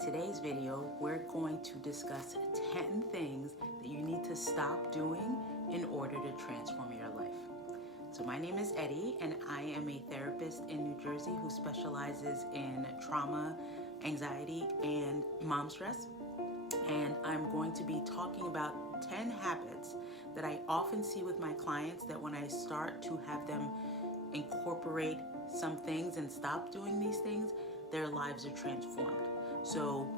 today's video, we're going to discuss 10 things that you need to stop doing in order to transform your life. So my name is Eddie, and I am a therapist in New Jersey who specializes in trauma, anxiety, and mom stress. And I'm going to be talking about 10 habits that I often see with my clients that when I start to have them incorporate some things and stop doing these things, their lives are transformed. So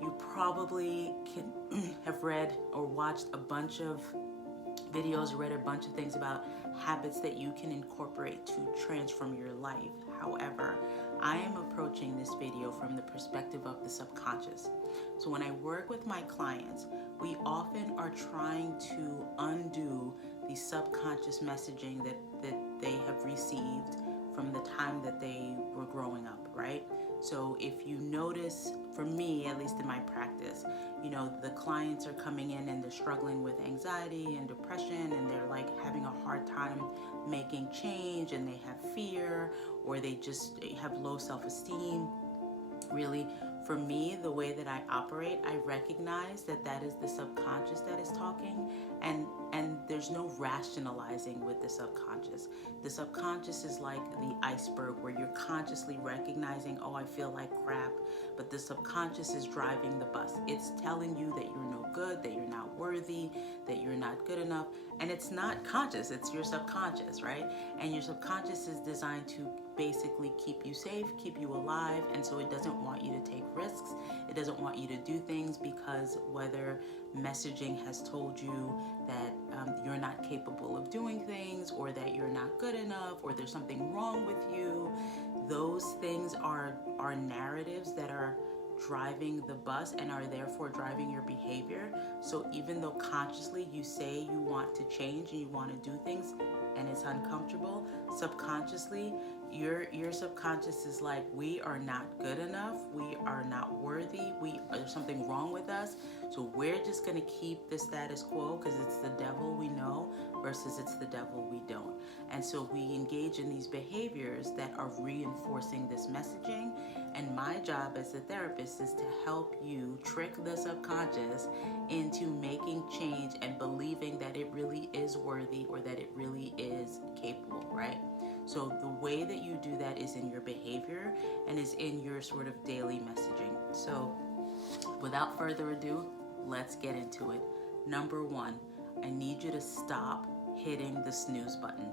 you probably can have read or watched a bunch of videos or read a bunch of things about habits that you can incorporate to transform your life. However, I am approaching this video from the perspective of the subconscious. So when I work with my clients, we often are trying to undo the subconscious messaging that they have received from the time that they were growing up, right? So if you notice, for me, at least in my practice, the clients are coming in and they're struggling with anxiety and depression, and they're like having a hard time making change, and they have fear, or they just have low self-esteem. Really, for me, the way that I operate, I recognize that is the subconscious that is talking, and there's no rationalizing with the subconscious. The subconscious is like the iceberg where you're consciously recognizing, oh, I feel like crap, but the subconscious is driving the bus. It's telling you that you're no good, that you're not worthy, that you're not good enough, and it's not conscious, it's your subconscious, right? And your subconscious is designed to basically keep you safe, keep you alive, and so it doesn't want you to take risks. It doesn't want you to do things because whether messaging has told you that you're not capable of doing things, or that you're not good enough, or there's something wrong with you, those things are narratives that are driving the bus and are therefore driving your behavior. So even though consciously you say you want to change and you want to do things and it's uncomfortable, subconsciously your subconscious is like, we are not good enough, we are not worthy, there's something wrong with us, so we're just going to keep the status quo because it's the devil we know versus it's the devil we don't. And so we engage in these behaviors that are reinforcing this messaging, and my job as a therapist is to help you trick the subconscious into making change and believing that it really is worthy or that it really is capable, right? So the way that you do that is in your behavior and is in your sort of daily messaging. So without further ado, let's get into it. Number one, I need you to stop hitting the snooze button.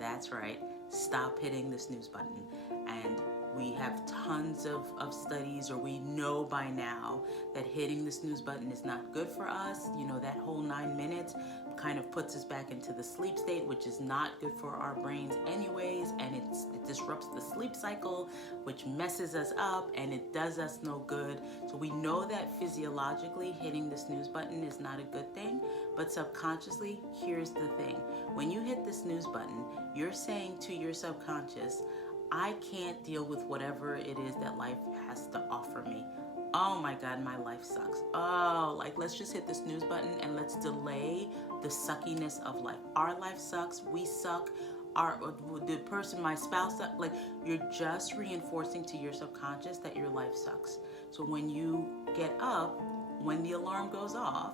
That's right, stop hitting the snooze button. And we have tons of studies, or we know by now that hitting the snooze button is not good for us. That whole 9 minutes kind of puts us back into the sleep state, which is not good for our brains anyways, and it disrupts the sleep cycle, which messes us up, and it does us no good. So we know that physiologically hitting the snooze button is not a good thing, but subconsciously, here's the thing. When you hit the snooze button, you're saying to your subconscious, I can't deal with whatever it is that life has to offer me. Oh my God, my life sucks. Oh, let's just hit the snooze button and let's delay the suckiness of life. Our life sucks. We suck. The person, my spouse, you're just reinforcing to your subconscious that your life sucks. So when you get up, when the alarm goes off,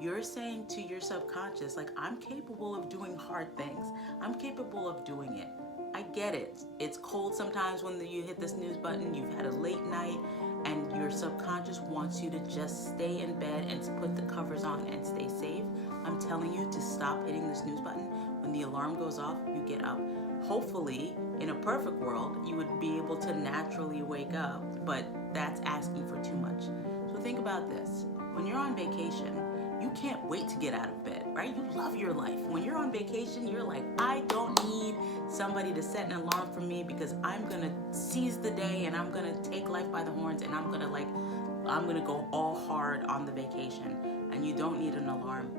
you're saying to your subconscious, I'm capable of doing hard things. I'm capable of doing it. I get it. It's cold sometimes when you hit the snooze button, you've had a late night, and your subconscious wants you to just stay in bed and put the covers on and stay safe. I'm telling you to stop hitting the snooze button. When the alarm goes off, you get up. Hopefully, in a perfect world, you would be able to naturally wake up, but that's asking for too much. So think about this. When you're on vacation, you can't wait to get out of bed, right? You love your life. When you're on vacation, you're like, I don't need somebody to set an alarm for me because I'm going to seize the day and I'm going to take life by the horns and I'm going to go all hard on the vacation. And you don't need an alarm,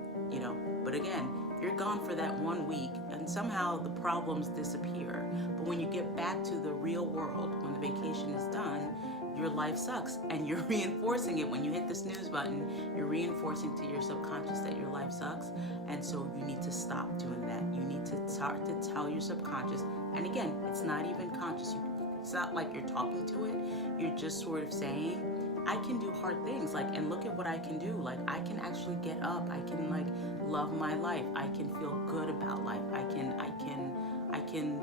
But again, you're gone for that 1 week and somehow the problems disappear. But when you get back to the real world, when the vacation is done, your life sucks, and you're reinforcing it. When you hit the snooze button, you're reinforcing to your subconscious that your life sucks, and so you need to stop doing that. You need to start to tell your subconscious, and again, it's not even conscious. It's not like you're talking to it. You're just sort of saying, I can do hard things, like, and look at what I can do. Like, I can actually get up. I can like love my life. I can feel good about life. I can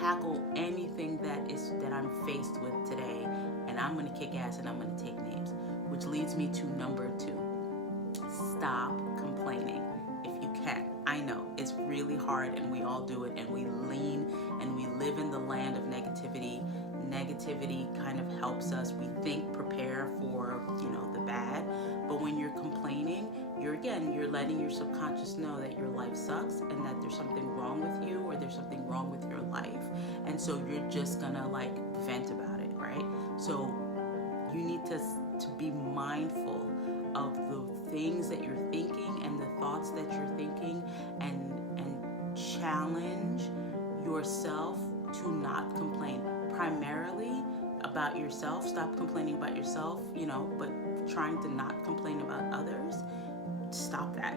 tackle anything that I'm faced with today, and I'm gonna kick ass and I'm gonna take names. Which leads me to number 2. Stop complaining if you can. I know it's really hard, and we all do it, and we lean and we live in the land of negativity. Negativity kind of helps us, we think, prepare for, the bad. But when you're complaining, you're letting your subconscious know that your life sucks and that there's something wrong with you, or there's something wrong with your life. And so you're just gonna like vent about it, right? So you need to be mindful of the things that you're thinking and the thoughts that you're thinking, and challenge yourself to not complain. Primarily about yourself. Stop complaining about yourself, but trying to not complain about others. Stop that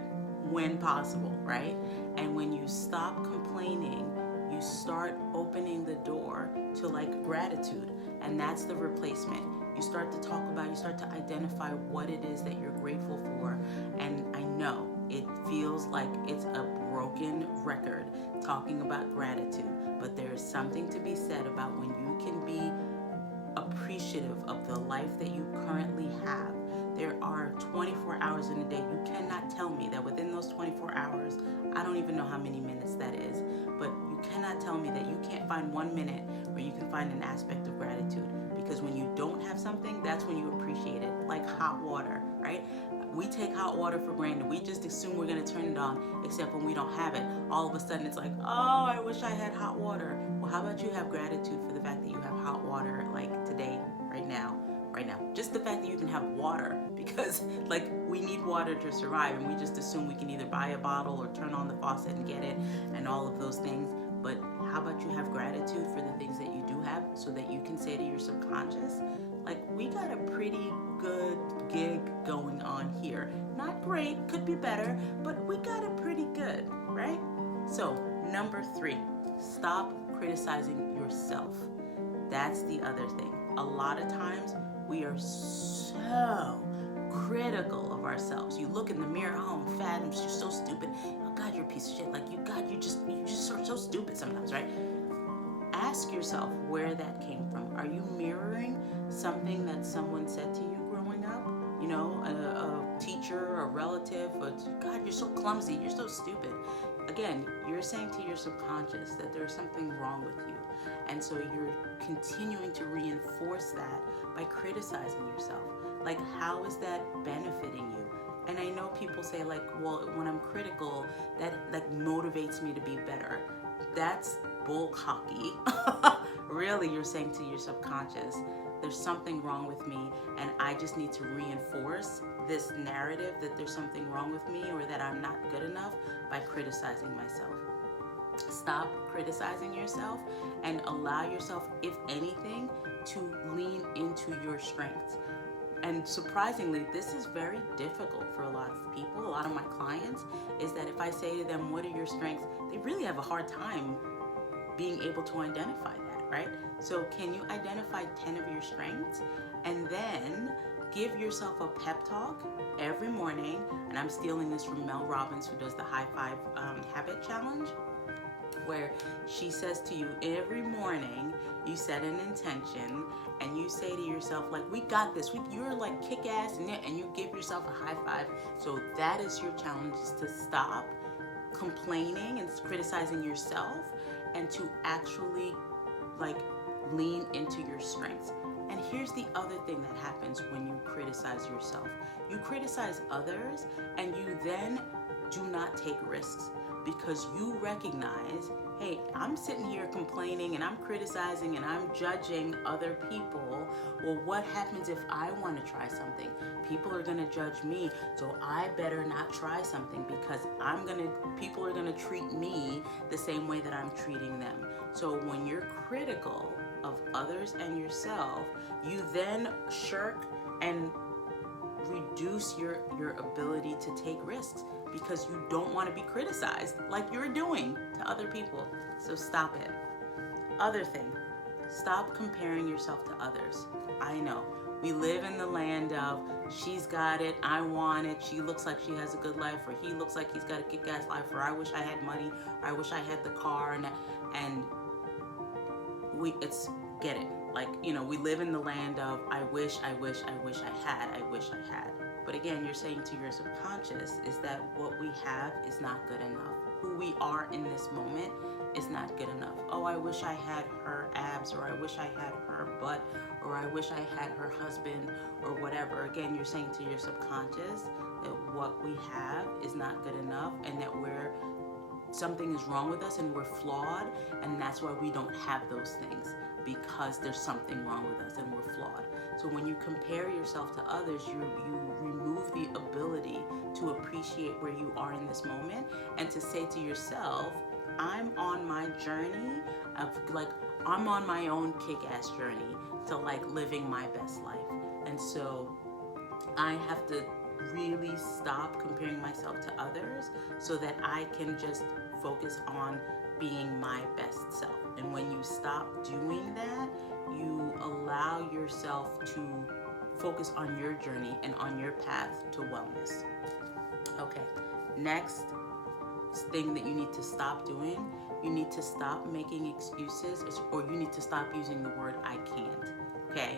when possible, right? And when you stop complaining, you start opening the door to like gratitude, and that's the replacement. You start to identify what it is that you're grateful for. And I know it feels like it's a broken record talking about gratitude, but there's something to be said about when you can be appreciative of the life that you currently have. There are 24 hours in a day. You cannot tell me that within those 24 hours, I don't even know how many minutes that is, but you cannot tell me that you can't find 1 minute where you can find an aspect of gratitude. Because when you don't have something, that's when you appreciate it. Like hot water, right? We take hot water for granted. We just assume we're gonna turn it on, except when we don't have it. All of a sudden it's like, oh, I wish I had hot water. Well, how about you have gratitude for the fact that you have hot water, like today, right now. Just the fact that you can have water, because like we need water to survive, and we just assume we can either buy a bottle or turn on the faucet and get it and all of those things. But how about you have gratitude for the things that you do have, so that you can say to your subconscious, like, we got a pretty good gig going on here. Not great, could be better, but we got it pretty good, right? So number 3, stop criticizing yourself. That's the other thing. A lot of times we are so critical of ourselves. You look in the mirror, oh, I'm fat, I'm just so stupid. Oh God, you're a piece of shit. Like, you just so stupid sometimes, right? Ask yourself where that came from. Are you mirroring something that someone said to you growing up? A teacher, a relative, God, you're so clumsy, you're so stupid. Again, you're saying to your subconscious that there's something wrong with you. And so you're continuing to reinforce that by criticizing yourself. Like, how is that benefiting you? And I know people say, like, well, when I'm critical, that like motivates me to be better. That's bull hockey. Really, you're saying to your subconscious, there's something wrong with me, and I just need to reinforce this narrative that there's something wrong with me, or that I'm not good enough, by criticizing myself. Stop criticizing yourself and allow yourself, if anything, to lean into your strengths. And surprisingly, this is very difficult for a lot of people. A lot of my clients, is that if I say to them, what are your strengths? They really have a hard time being able to identify that, right? So can you identify 10 of your strengths, and then give yourself a pep talk every morning? And I'm stealing this from Mel Robbins, who does the High Five Habit Challenge, where she says to you every morning, you set an intention and you say to yourself, like, we got this, you're like kick-ass, and you give yourself a high five. So that is your challenge, is to stop complaining and criticizing yourself, and to actually like lean into your strengths. And here's the other thing that happens when you criticize yourself. You criticize others, and you then do not take risks, because you recognize, hey, I'm sitting here complaining and I'm criticizing and I'm judging other people. Well, what happens if I want to try something? People are going to judge me, so I better not try something, because people are going to treat me the same way that I'm treating them. So when you're critical of others and yourself, you then shirk and reduce your ability to take risks, because you don't want to be criticized like you're doing to other people. So stop it. Other thing, Stop comparing yourself to others. I know. We live in the land of she's got it, I want it, she looks like she has a good life, or he looks like he's got a kick-ass life, or I wish I had money, or I wish I had the car, and get it. Like, we live in the land of I wish I had. But again, you're saying to your subconscious is that what we have is not good enough. Who we are in this moment is not good enough. Oh, I wish I had her abs, or I wish I had her butt, or I wish I had her husband, or whatever. Again, you're saying to your subconscious that what we have is not good enough, and that something is wrong with us and we're flawed, and that's why we don't have those things, because there's something wrong with us and we're flawed. So when you compare yourself to others, you remove the ability to appreciate where you are in this moment, and to say to yourself, I'm on my journey of I'm on my own kick-ass journey to living my best life. And so I have to really stop comparing myself to others so that I can just focus on being my best self. And when you stop doing that, you allow yourself to focus on your journey and on your path to wellness. Okay, next thing that you need to stop doing, you need to stop making excuses, or you need to stop using the word I can't. Okay,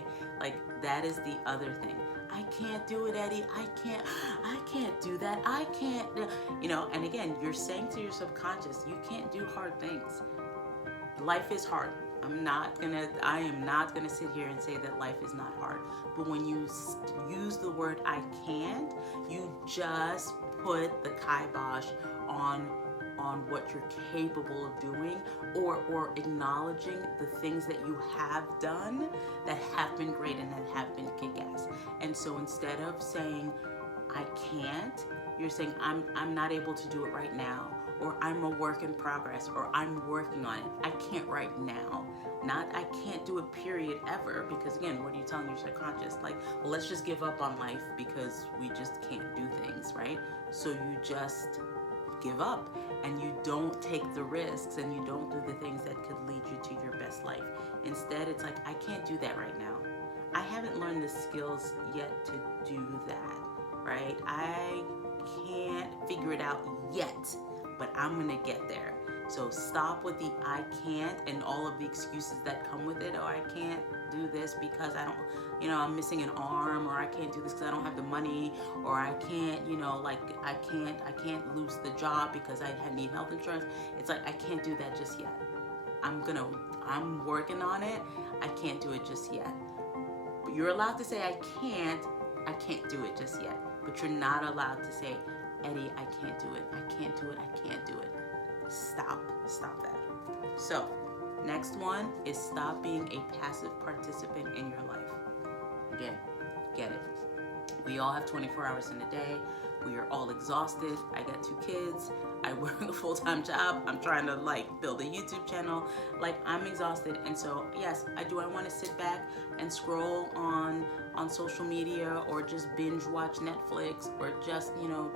that is the other thing. I can't do it, Eddie. I can't do that. I can't, and again, you're saying to your subconscious, you can't do hard things. Life is hard. I am not gonna sit here and say that life is not hard. But when you use the word I can't, you just put the kibosh on what you're capable of doing, or acknowledging the things that you have done that have been great and that have been kick-ass. And so instead of saying I can't, you're saying I'm not able to do it right now, or I'm a work in progress, or I'm working on it. I can't right now. Not I can't do it period ever, because again, what are you telling your subconscious? Well, let's just give up on life because we just can't do things, right? So you just give up, and you don't take the risks, and you don't do the things that could lead you to your best life. Instead, it's I can't do that right now. I haven't learned the skills yet to do that, right? I can't figure it out yet, but I'm gonna get there. So stop with the I can't and all of the excuses that come with it. Oh, I can't do this because I don't, I'm missing an arm, or I can't do this because I don't have the money, or I can't, I can't lose the job because I need health insurance. It's I can't do that just yet. I'm working on it. I can't do it just yet. But you're allowed to say I can't do it just yet. But you're not allowed to say, Eddie, I can't do it. I can't do it. I can't do it. Stop that. So, next one is stop being a passive participant in your life. Again, get it. We all have 24 hours in a day. We are all exhausted. I got 2 kids. I work a full-time job. I'm trying to build a YouTube channel. I'm exhausted. And so, yes, I want to sit back and scroll on social media, or just binge watch Netflix, or just,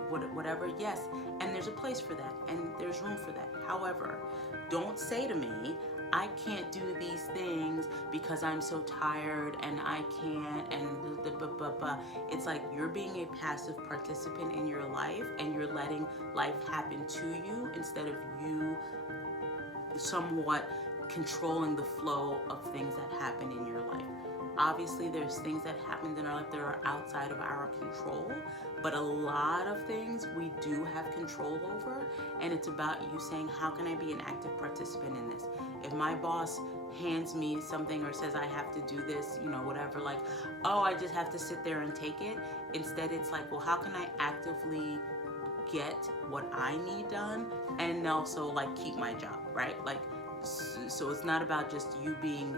whatever. Yes. And there's a place for that, and there's room for that. However, don't say to me, I can't do these things because I'm so tired and I can't, and it's you're being a passive participant in your life, and you're letting life happen to you instead of you somewhat controlling the flow of things that happen in your life. Obviously, there's things that happen in our life that are outside of our control, but a lot of things we do have control over, and it's about you saying, how can I be an active participant in this? If my boss hands me something or says I have to do this, whatever, oh, I just have to sit there and take it. Instead, it's well, how can I actively get what I need done and also keep my job, right? So it's not about just you being,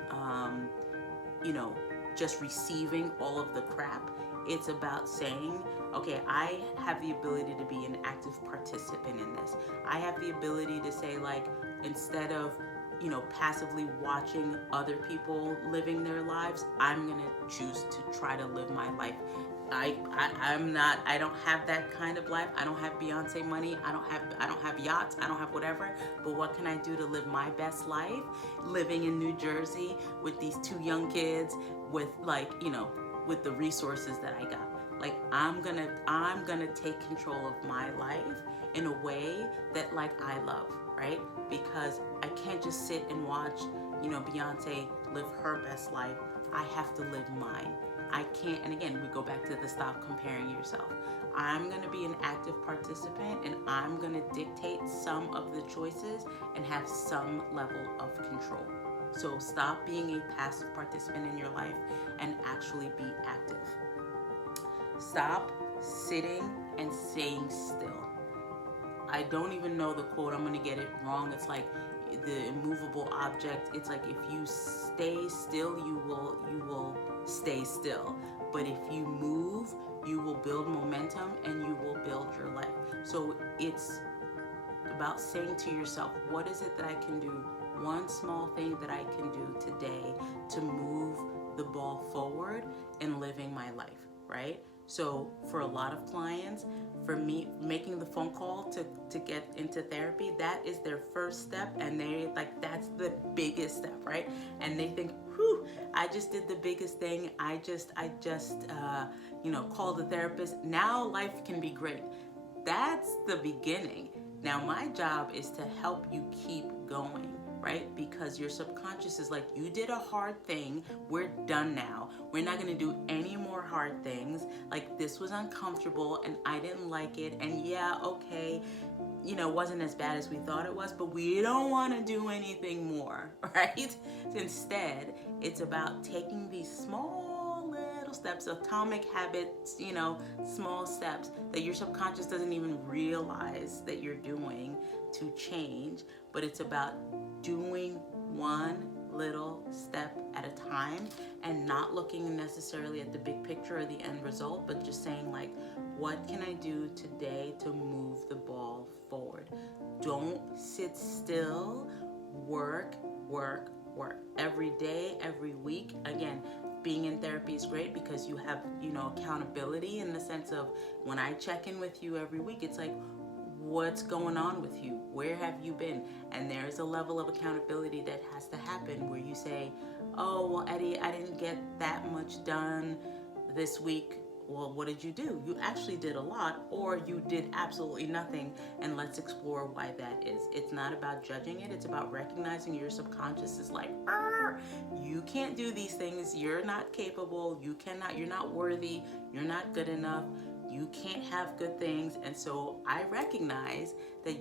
just receiving all of the crap. It's about saying, okay, I have the ability to be an active participant in this. I have the ability to say, instead of, passively watching other people living their lives, I'm going to choose to try to live my life I don't have that kind of life. I don't have Beyonce money. I don't have yachts. I don't have whatever. But what can I do to live my best life? Living in New Jersey with these two young kids, with with the resources that I got. Like I'm gonna take control of my life in a way that like I love, right? Because I can't just sit and watch, Beyonce live her best life. I have to live mine. I can't, and again, we go back to the stop comparing yourself. I'm going to be an active participant, and I'm going to dictate some of the choices and have some level of control. So stop being a passive participant in your life and actually be active. Stop sitting and staying still. I don't even know the quote. I'm going to get it wrong. It's like the immovable object. It's like if you stay still, you will stay still. But if you move, you will build momentum and you will build your life. So it's about saying to yourself, what is it that I can do? One small thing that I can do today to move the ball forward in living my life, right? So for a lot of clients, for me, making the phone call to get into therapy, that is their first step, and that's the biggest step, right? And they think, whew, I just did the biggest thing. I just called the therapist. Now life can be great. That's the beginning. Now my job is to help you keep going, right? Because your subconscious is like, you did a hard thing. We're done now. We're not going to do any more hard things. Like, this was uncomfortable and I didn't like it. And yeah, okay, it wasn't as bad as we thought it was, but we don't want to do anything more, right? Instead, it's about taking these small little steps, atomic habits, small steps that your subconscious doesn't even realize that you're doing to change. But it's about doing one little step at a time and not looking necessarily at the big picture or the end result, but just saying, like, what can I do today to move the ball forward? Don't sit still. Work, work, work. Every day, every week. Again, being in therapy is great because you have, accountability in the sense of when I check in with you every week, it's like, what's going on with you? Where have you been? And there's a level of accountability that has to happen where you say, oh, well, Eddie, I didn't get that much done this week. Well, what did you do? You actually did a lot, or you did absolutely nothing, and let's explore why that is. It's not about judging it. It's about recognizing your subconscious is like, you can't do these things. You're not capable. You're not worthy. You're not good enough. You can't have good things. And so I recognize that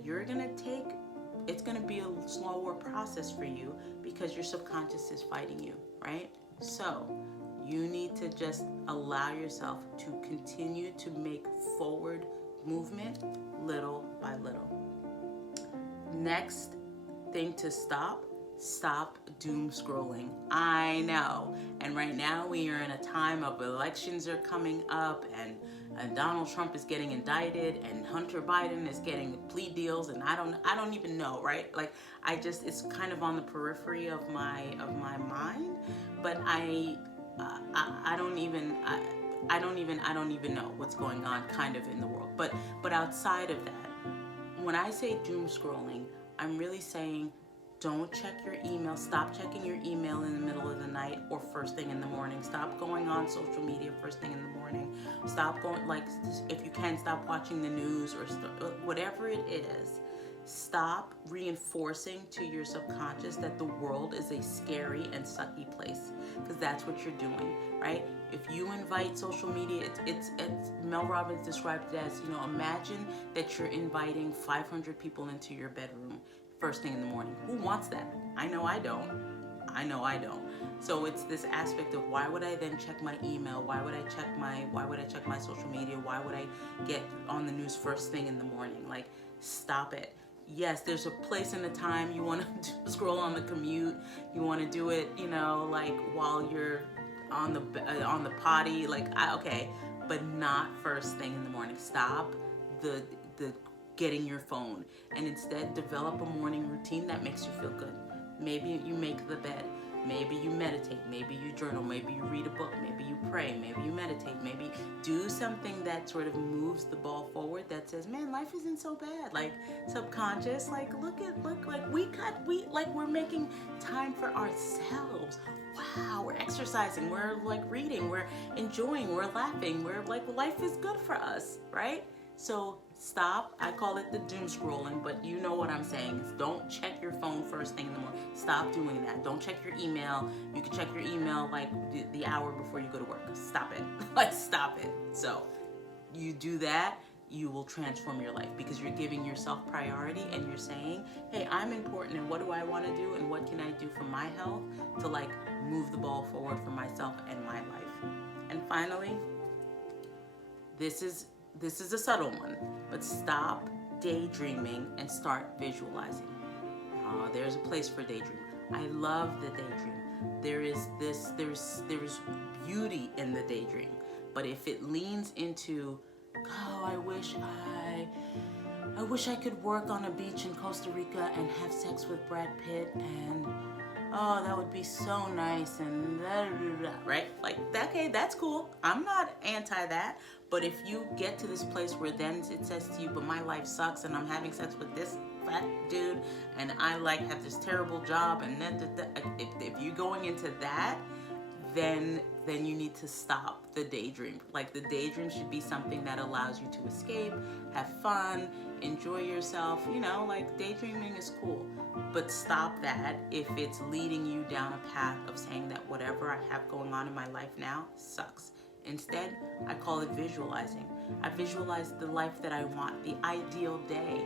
it's going to be a slower process for you because your subconscious is fighting you, right? So you need to just allow yourself to continue to make forward movement little by little. Next thing to stop doom scrolling. I know. And right now we are in a time of elections are coming up, and Donald Trump is getting indicted, and Hunter Biden is getting plea deals, and I don't even know, right? Like, it's kind of on the periphery of my mind, but I don't even know what's going on kind of in the world. But outside of that, when I say doom scrolling, I'm really saying, don't check your email. Stop checking your email in the middle of the night or first thing in the morning. Stop going on social media first thing in the morning. Stop going, if you can, stop watching the news or whatever it is. Stop reinforcing to your subconscious that the world is a scary and sucky place, because that's what you're doing, right? If you invite social media, it's Mel Robbins described it as, imagine that you're inviting 500 people into your bedroom first thing in the morning. Who wants that? I know I don't. So it's this aspect of, why would I then check my email? Why would I check my social media? Why would I get on the news first thing in the morning? Like, stop it. Yes, there's a place and a time. You want to scroll on the commute. You want to do it, while you're on the potty. Okay, but not first thing in the morning. Stop the getting your phone, and instead develop a morning routine that makes you feel good. Maybe you make the bed, maybe you meditate, maybe you journal, maybe you read a book, maybe you pray, maybe you meditate, maybe do something that sort of moves the ball forward, that says, man, life isn't so bad. Like subconscious, like look like we're making time for ourselves. Wow, we're exercising, we're like reading, we're enjoying, we're laughing, we're like, life is good for us, right? So stop. I call it the doom scrolling, but you know what I'm saying. Don't check your phone first thing in the morning. Stop doing that. Don't check your email. You can check your email like the hour before you go to work. Stop it. Like, stop it. So you do that, you will transform your life, because you're giving yourself priority and you're saying, hey, I'm important, and what do I want to do, and what can I do for my health to like move the ball forward for myself and my life. And finally, this is a subtle one, but stop daydreaming and start visualizing. There's a place for daydream. I love the daydream. There's beauty in the daydream. But if it leans into, oh, I wish I could work on a beach in Costa Rica and have sex with Brad Pitt, and oh, that would be so nice, and right? Like, okay, that's cool. I'm not anti that. But if you get to this place where then it says to you, but my life sucks, and I'm having sex with this fat dude, and I like have this terrible job, and if you're going into that, then you need to stop the daydream. Like, the daydream should be something that allows you to escape, have fun, enjoy yourself. You know, like, daydreaming is cool. But stop that if it's leading you down a path of saying that whatever I have going on in my life now sucks. Instead, I call it visualizing. I visualize the life that I want, the ideal day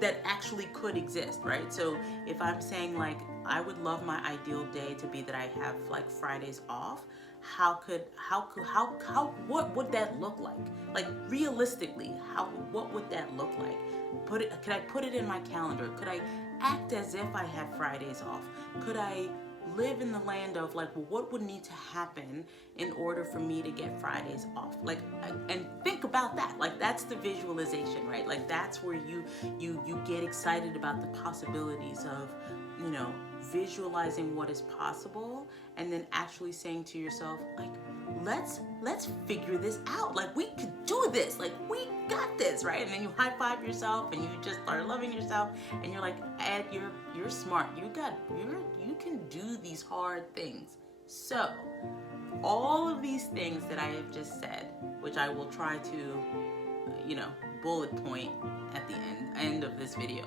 that actually could exist, right? So if I'm saying like, I would love my ideal day to be that I have like Fridays off, what would that look like? Like, realistically, what would that look like? Could I put it in my calendar? Could I act as if I had Fridays off? Could I live in the land of like, well, what would need to happen in order for me to get Fridays off? Like, and think about that. Like, that's the visualization, right? Like, that's where you get excited about the possibilities of, you know, visualizing what is possible, and then actually saying to yourself, like, let's figure this out. Like, we could do this. Like, we got this, right? And then you high five yourself, and you just start loving yourself, and you're like, Ed, you're smart. You can do these hard things. So all of these things that I have just said, which I will try to, you know, bullet point at the end of this video,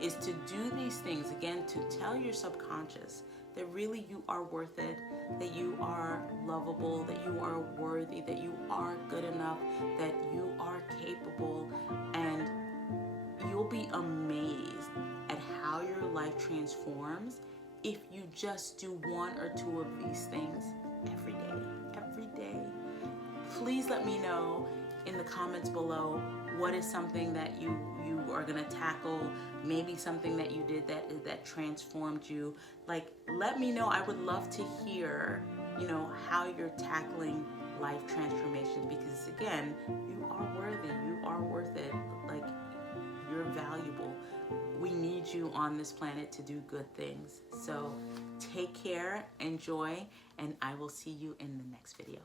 is to do these things, again, to tell your subconscious that really you are worth it, that you are lovable, that you are worthy, that you are good enough, that you are capable, and you'll be amazed at how your life transforms if you just do one or two of these things every day. Please let me know in the comments below, what is something that you are gonna tackle, maybe something that you did that transformed you. Like, let me know. I would love to hear, you know, how you're tackling life transformation, because again, you are worthy, you are worth it. Like, you're valuable. We need you on this planet to do good things. So take care, enjoy, and I will see you in the next video.